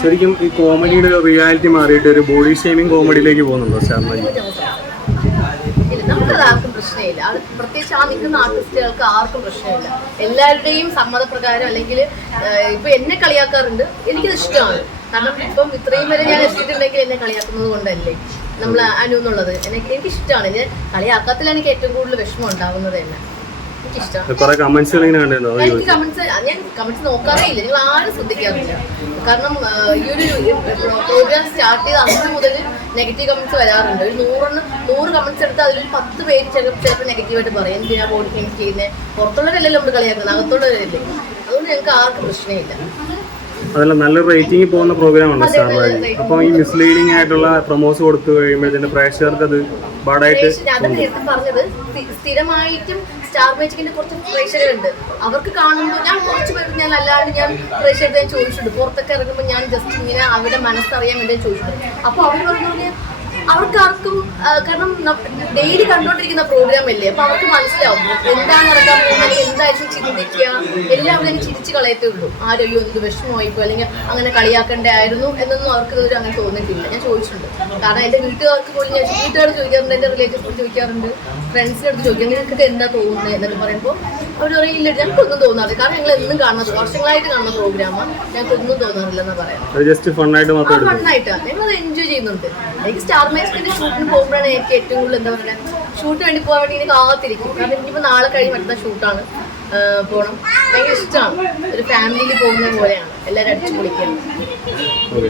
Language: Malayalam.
ശരിക്കും ഈ കോമഡിയുടെ റിയാലിറ്റി മാറിയിട്ട് ഒരു ബോഡി ഷേമിംഗ് കോമഡിയിലേക്ക് പോകുന്നുണ്ടോ ശർമ്മ ഇല്ല നമുക്കത് ആർക്കും പ്രശ്നമില്ല. അത് പ്രത്യേകിച്ച് ആ നിൽക്കുന്ന ആർട്ടിസ്റ്റുകൾക്ക് ആർക്കും പ്രശ്നമില്ല. എല്ലാവരുടെയും സമ്മതപ്രകാരം അല്ലെങ്കിൽ ഇപ്പൊ എന്നെ കളിയാക്കാറുണ്ട്. എനിക്കത് ഇഷ്ടമാണ്. കാരണം ഇപ്പം ഇത്രയും വരെ ഞാൻ എത്തിയിട്ടുണ്ടെങ്കിൽ എന്നെ കളിയാക്കുന്നത് കൊണ്ടല്ലേ? നമ്മൾ അനു എന്നുള്ളത്. എനിക്ക് ഇഷ്ടമാണ് എന്നെ കളിയാക്കാത്തിലാണ് എനിക്ക് ഏറ്റവും കൂടുതൽ വിഷമം ഉണ്ടാകുന്നത് തന്നെ. കുറെ കമന്റ്സുകൾ ഇങ്ങനെ കണ്ടിട്ടുണ്ടോ? എനിക്ക് കമന്റ്സ് ഞാൻ കമന്റ്സ് നോക്കാറേ ഇല്ല നിങ്ങൾ ആരും ശ്രദ്ധിക്കാറില്ല. കാരണം ഈ ഒരു പ്രോഗ്രാം സ്റ്റാർട്ട് ചെയ്ത അന്ന് മുതൽ നെഗറ്റീവ് കമന്റ്സ് വരാറുണ്ട്. ഒരു നൂറെണ്ണം നൂറ് കമന്റ്സ് എടുത്താൽ അതിലൊരു പത്ത് പേര് ചിലപ്പോൾ ചിലപ്പോൾ നെഗറ്റീവായിട്ട് പറയും. എന്തിനാ ബോഡി പെയിൻ ചെയ്യുന്നത് പുറത്തുള്ളവരല്ലല്ലോ നമ്മൾ കളിയാക്കുന്നത്. അകത്തുള്ളവരല്ലേ? അതുകൊണ്ട് ഞങ്ങൾക്ക് ആർക്കും പ്രശ്നമില്ല. അതല്ല നല്ല റേറ്റിംഗ് പോകുന്ന പ്രോഗ്രാം ആണ് ശർമ്മ നല്ല അപ്പോൾ ഈ മിസ്ലീഡിംഗ് ആയിട്ടുള്ള പ്രൊമോസ് കൊടുത്തു കഴിയുമ്പോഴത്തേന് പ്രേക്ഷകർക്ക് അത് പാടായിട്ട് പറഞ്ഞത് സ്ഥിരമായിട്ടും സ്റ്റാർ മേജിക്കിന്റെ കുറച്ച് പ്രേക്ഷകരുണ്ട്. അവർക്ക് കാണുമ്പോൾ ഞാൻ കുറച്ച് പേർക്ക് ഞാൻ അല്ലാണ്ട് ഞാൻ പ്രേക്ഷകരുടെ ചോദിച്ചിട്ടുണ്ട്. പുറത്തൊക്കെ ഇറങ്ങുമ്പോൾ ഞാൻ ജസ്റ്റ് ഇങ്ങനെ അവരുടെ മനസ്സറിയാൻ വേണ്ടി ചോദിച്ചിട്ടുണ്ട്. അപ്പോൾ അവർ പറഞ്ഞു അവർക്ക് ആർക്കും കാരണം ഡെയിലി കണ്ടോണ്ടിരിക്കുന്ന പ്രോഗ്രാം അല്ലേ? അപ്പൊ അവർക്ക് മനസ്സിലാവും. എന്താണ് നടക്കാൻ പോകുന്നത്? എന്തായിരിക്കും ചിന്തിക്കുക എല്ലാവരും അങ്ങ് ചിരിച്ചു കളയത്തേ ഉള്ളൂ. ആരോഗ്യം എന്ത് വിഷമമായിപ്പോ അല്ലെങ്കിൽ അങ്ങനെ കളിയാക്കണ്ടായിരുന്നു എന്നൊന്നും അവർക്ക് ഇതുവരെ അങ്ങനെ തോന്നിയിട്ടില്ല. ഞാൻ ചോദിച്ചിട്ടുണ്ട്. കാരണം എന്റെ വീട്ടുകാർക്ക് പോലും ഞാൻ വീട്ടുകാർ ചോദിക്കാറുണ്ട് എന്റെ റിലേറ്റീവ്സ് ചോദിക്കാറുണ്ട് ഫ്രണ്ട്സിന്റെ അടുത്ത് ചോദിക്കാം നിങ്ങൾക്ക് എന്താ തോന്നുന്നത് എന്നൊക്കെ പറയുമ്പോൾ അവർ പറയില്ല ഞങ്ങൾക്കൊന്നും തോന്നാറില്ല. കാരണം ഞങ്ങൾ എന്നും കാണുന്നത് വർഷങ്ങളായിട്ട് കാണുന്ന പ്രോഗ്രാമാണ് ഞങ്ങൾക്കൊന്നും പറയാം. ആ മാത്രം എടുക്കും. ഫണ്ണായിട്ടാണ് ഞങ്ങൾ എൻജോയ് ചെയ്യുന്നുണ്ട്. എനിക്ക് സ്റ്റാർ മാജിക്കിന്റെ ഷൂട്ടിന് പോകുമ്പോഴാണ് എനിക്ക് ഏറ്റവും കൂടുതൽ എന്താ പറയുക ഷൂട്ട് വേണ്ടി പോകാൻ വേണ്ടി എനിക്ക് കാത്തിരിക്കും. കാരണം എനിക്കിപ്പോൾ നാളെ കഴിഞ്ഞ് മറ്റന്നാൾ ഷൂട്ടാണ്. പോകണം ഭയങ്കര ഇഷ്ടമാണ് ഒരു ഫാമിലിയിൽ പോകുന്ന പോലെയാണ്. എല്ലാവരും അടിച്ചു പൊളിക്കുകയാണ് ഓക്കെ